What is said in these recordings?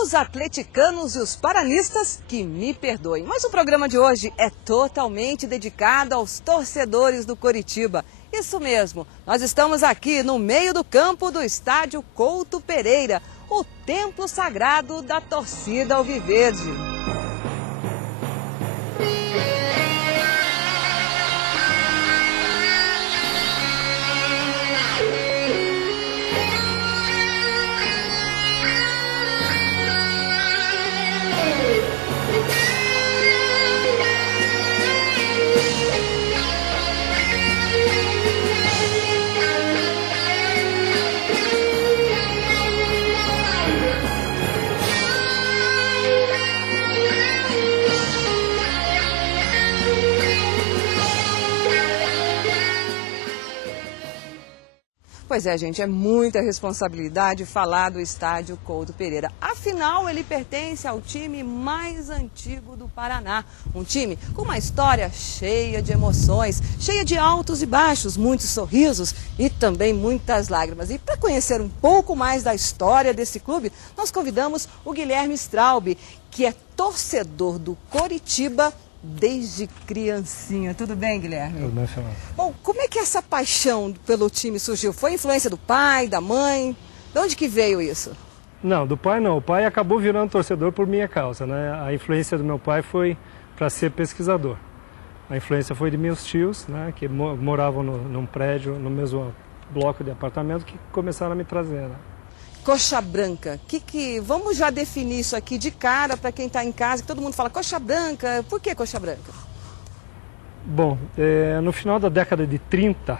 Os atleticanos e os paranistas que me perdoem. Mas o programa de hoje é totalmente dedicado aos torcedores do Coritiba. Isso mesmo, nós estamos aqui no meio do campo do estádio Couto Pereira, o templo sagrado da torcida alviverde. Pois é, gente, é muita responsabilidade falar do estádio Couto Pereira. Afinal, ele pertence ao time mais antigo do Paraná. Um time com uma história cheia de emoções, cheia de altos e baixos, muitos sorrisos e também muitas lágrimas. E para conhecer um pouco mais da história desse clube, nós convidamos o Guilherme Straub, que é torcedor do Coritiba desde criancinha. Tudo bem, Guilherme? Tudo bem, Fernando. Bom, como é que essa paixão pelo time surgiu? Foi influência do pai, da mãe? De onde que veio isso? Não, do pai não. O pai acabou virando torcedor por minha causa, né? A influência do meu pai foi para ser pesquisador. A influência foi de meus tios, né? Que moravam num prédio, no mesmo bloco de apartamento, que começaram a me trazer, né? Coxa branca. Vamos já definir isso aqui de cara para quem está em casa, que todo mundo fala coxa branca. Por que coxa branca? Bom, no final da década de 30,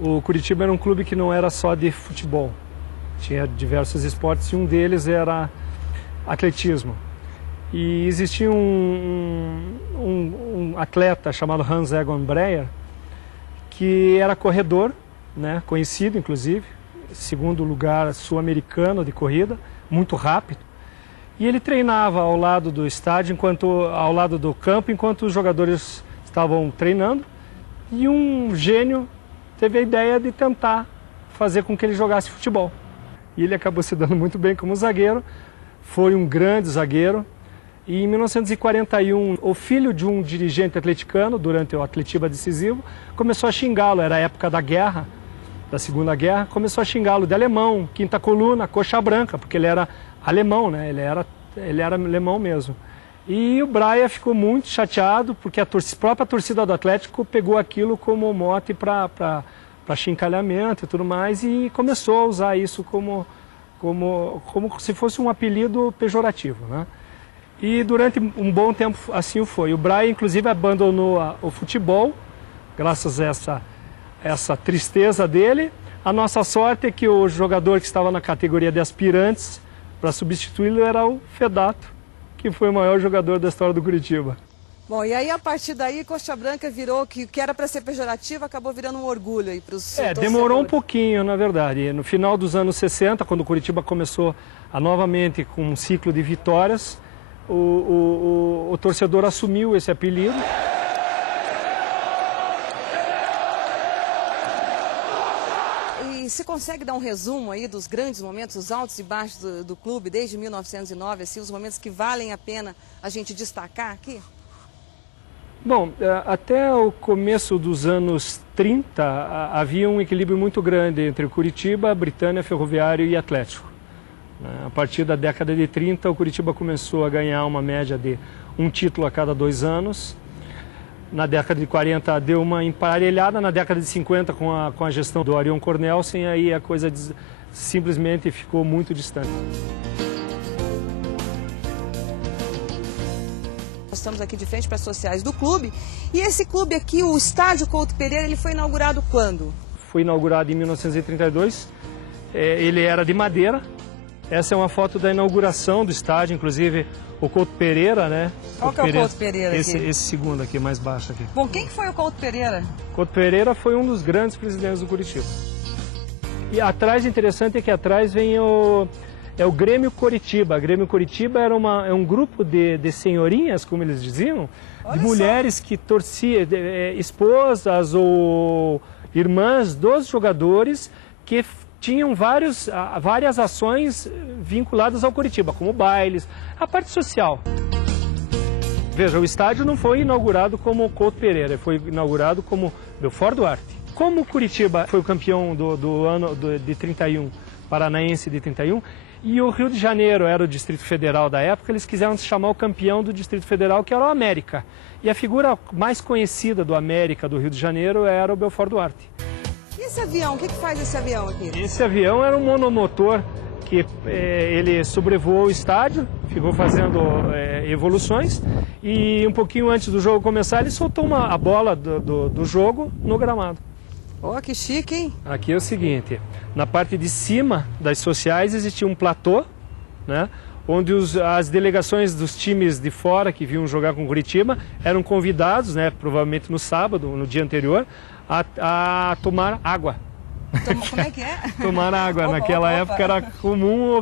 o Coritiba era um clube que não era só de futebol. Tinha diversos esportes e um deles era atletismo. E existia um atleta chamado Hans Egon Breyer, que era corredor, né, conhecido inclusive, segundo lugar sul-americano de corrida, muito rápido. E ele treinava ao lado do estádio, ao lado do campo, enquanto os jogadores estavam treinando. E um gênio teve a ideia de tentar fazer com que ele jogasse futebol. E ele acabou se dando muito bem como zagueiro, foi um grande zagueiro. E em 1941, o filho de um dirigente atleticano, durante o Atletiba decisivo, começou a xingá-lo, era a época da guerra, da Segunda Guerra, começou a xingá-lo de alemão, quinta coluna, coxa branca, porque ele era alemão, né? Ele era alemão mesmo. E o Breyer ficou muito chateado, porque a própria torcida do Atlético pegou aquilo como mote para chincalhamento e tudo mais, e começou a usar isso como se fosse um apelido pejorativo, né? E durante um bom tempo assim foi. O Breyer, inclusive, abandonou o futebol, graças a essa tristeza dele. A nossa sorte é que o jogador que estava na categoria de aspirantes para substituí-lo era o Fedato, que foi o maior jogador da história do Coritiba. Bom, e aí a partir daí coxa branca virou, que era para ser pejorativo, acabou virando um orgulho aí para os torcedores. Demorou um pouquinho, na verdade. No final dos anos 60, quando o Coritiba começou novamente com um ciclo de vitórias, o torcedor assumiu esse apelido. E você consegue dar um resumo aí dos grandes momentos, os altos e baixos do clube desde 1909, assim, os momentos que valem a pena a gente destacar aqui? Bom, até o começo dos anos 30 havia um equilíbrio muito grande entre o Coritiba, Britânia, Ferroviário e Atlético. A partir da década de 30, o Coritiba começou a ganhar uma média de um título a cada 2 anos. Na década de 40 deu uma emparelhada, na década de 50 com a gestão do Arion Cornelsen, aí a coisa simplesmente ficou muito distante. Nós estamos aqui de frente para as sociais do clube, e esse clube aqui, o estádio Couto Pereira, ele foi inaugurado quando? Foi inaugurado em 1932, ele era de madeira. Essa é uma foto da inauguração do estádio, inclusive o Couto Pereira, né? Qual que é o Couto Pereira aqui? Esse segundo aqui, mais baixo aqui. Bom, quem foi o Couto Pereira? Couto Pereira foi um dos grandes presidentes do Coritiba. E atrás, interessante é que atrás vem o Grêmio Coritiba. O Grêmio Coritiba é um grupo de senhorinhas, como eles diziam, de mulheres que torciam, esposas ou irmãs dos jogadores que tinham várias ações vinculadas ao Curitiba, como bailes, a parte social. Veja, o estádio não foi inaugurado como Couto Pereira, foi inaugurado como Belfort Duarte. Como o Curitiba foi o campeão do ano de 31, paranaense de 31, e o Rio de Janeiro era o Distrito Federal da época, eles quiseram chamar o campeão do Distrito Federal, que era o América. E a figura mais conhecida do América do Rio de Janeiro era o Belfort Duarte. E esse avião, o que faz esse avião aqui? Esse avião era um monomotor que ele sobrevoou o estádio, ficou fazendo evoluções e um pouquinho antes do jogo começar ele soltou a bola do jogo no gramado. Oh, que chique, hein? Aqui é o seguinte, na parte de cima das sociais existia um platô, né, onde as delegações dos times de fora que vinham jogar com Curitiba eram convidados, né, provavelmente no sábado, no dia anterior, a tomar água. Como é que é? Tomar água. Naquela época era comum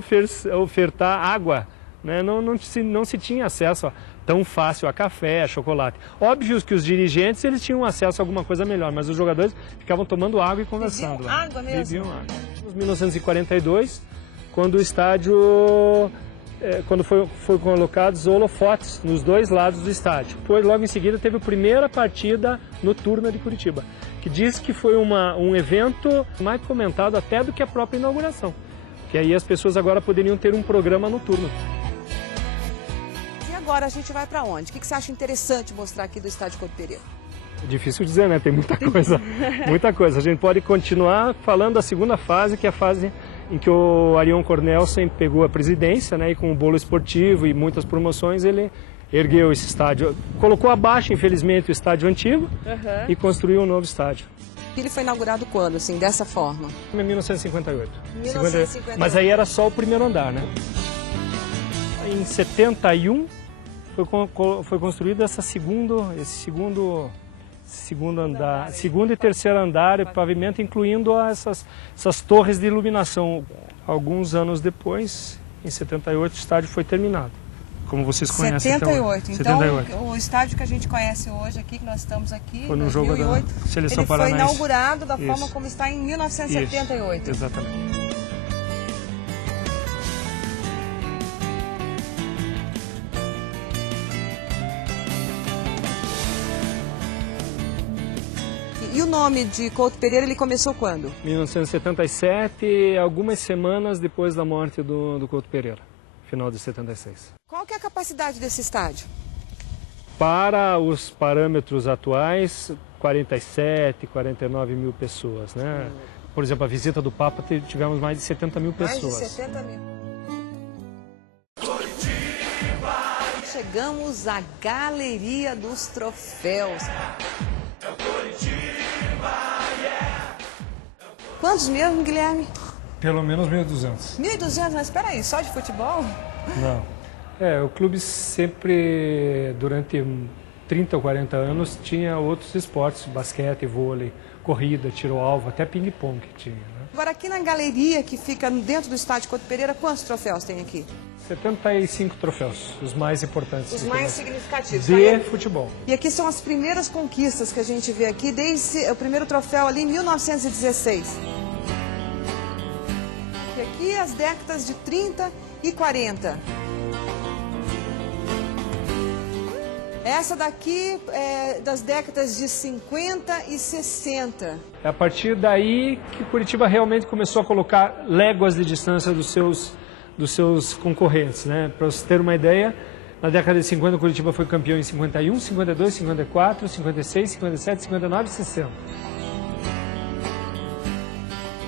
ofertar água, né? Não se tinha acesso tão fácil a café, a chocolate. Óbvio que os dirigentes eles tinham acesso a alguma coisa melhor, mas os jogadores ficavam tomando água e conversando. Bebiam água mesmo? Bebiam água. Em 1942, quando o estádio, quando foi colocados holofotes nos dois lados do estádio. Depois, logo em seguida, teve a primeira partida noturna de Curitiba, que diz que foi um evento mais comentado até do que a própria inauguração. Que aí as pessoas agora poderiam ter um programa noturno. E agora a gente vai para onde? O que você acha interessante mostrar aqui do estádio Couto Pereira? É difícil dizer, né? Tem muita coisa, muita coisa. A gente pode continuar falando da segunda fase, que é a fase em que o Arion Cornelsen pegou a presidência, né? E com o bolo esportivo e muitas promoções, ele ergueu esse estádio. Colocou abaixo, infelizmente, o estádio antigo e construiu um novo estádio. Ele foi inaugurado quando, assim, dessa forma? Em 1958. 1958. Mas aí era só o primeiro andar, né? Em 71 foi construído esse segundo andar, segundo e terceiro andar, e pavimento, incluindo essas torres de iluminação. Alguns anos depois, em 78, o estádio foi terminado. Como vocês conhecem. 78. Então, 78. o estádio que a gente conhece hoje aqui, que nós estamos aqui, foi no jogo da Seleção Paranaense. Ele foi inaugurado da forma como está em 1978. Isso, exatamente. E o nome de Couto Pereira, ele começou quando? 1977, algumas semanas depois da morte do Couto Pereira, final de 76. Qual que é a capacidade desse estádio? Para os parâmetros atuais, 47, 49 mil pessoas, né? Por exemplo, a visita do Papa, tivemos mais de 70 mil pessoas. Mais de 70 mil. Chegamos à Galeria dos Troféus. Quantos mesmo, Guilherme? Pelo menos 1.200. 1.200? Mas espera aí, só de futebol? Não. O clube sempre, durante 30 ou 40 anos, tinha outros esportes, basquete, vôlei, corrida, tiro ao alvo, até ping-pong tinha. Né? Agora, aqui na galeria que fica dentro do estádio Couto Pereira, quantos troféus tem aqui? 75 troféus, os mais importantes. Os mais significativos. De futebol. E aqui são as primeiras conquistas que a gente vê aqui, desde o primeiro troféu ali em 1916. E aqui as décadas de 30 e 40. Essa daqui é das décadas de 50 e 60. É a partir daí que Curitiba realmente começou a colocar léguas de distância dos seus concorrentes, né? Para você ter uma ideia, na década de 50 Curitiba foi campeão em 51, 52, 54, 56, 57, 59 e 60.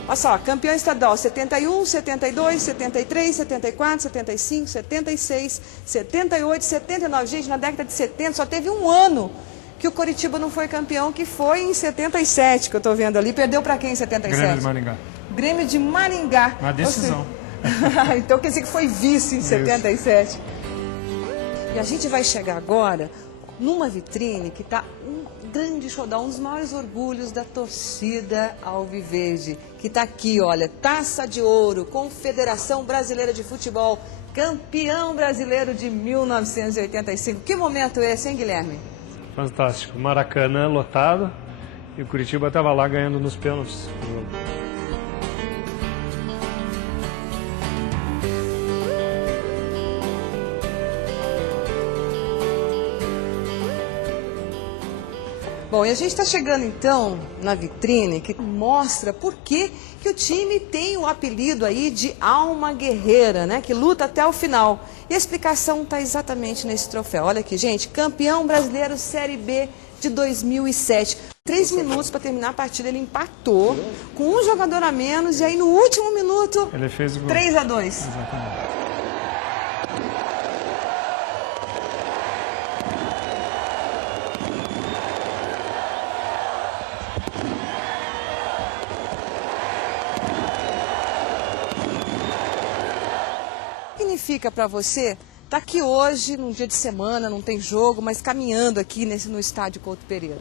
Olha só, campeão estadual 71, 72, 73, 74, 75, 76, 78, 79. Gente, na década de 70 só teve um ano que o Curitiba não foi campeão, que foi em 77, que eu estou vendo ali. Perdeu para quem em 77? Grêmio de Maringá. Grêmio de Maringá. Na decisão. Então quer dizer que foi vice em 77. E a gente vai chegar agora numa vitrine que está um grande showdown, um dos maiores orgulhos da torcida alviverde, que está aqui, olha, Taça de Ouro, Confederação Brasileira de Futebol, campeão brasileiro de 1985. Que momento é esse, hein, Guilherme? Fantástico. Maracanã lotado e o Curitiba estava lá ganhando nos pênaltis. Bom, e a gente está chegando então na vitrine que mostra por que o time tem o apelido aí de Alma Guerreira, né? Que luta até o final. E a explicação está exatamente nesse troféu. Olha aqui, gente, campeão brasileiro Série B de 2007. 3 minutos para terminar a partida, ele empatou com um jogador a menos e aí no último minuto, ele fez o gol. 3-2. Exatamente. Significa para você estar aqui hoje, num dia de semana, não tem jogo, mas caminhando aqui no estádio Couto Pereira?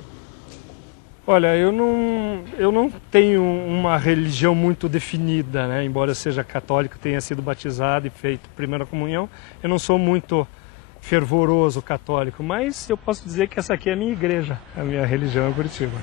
Olha, eu não tenho uma religião muito definida, né? Embora eu seja católico, tenha sido batizado e feito primeira comunhão, eu não sou muito fervoroso católico, mas eu posso dizer que essa aqui é a minha igreja, a minha religião é Curitiba.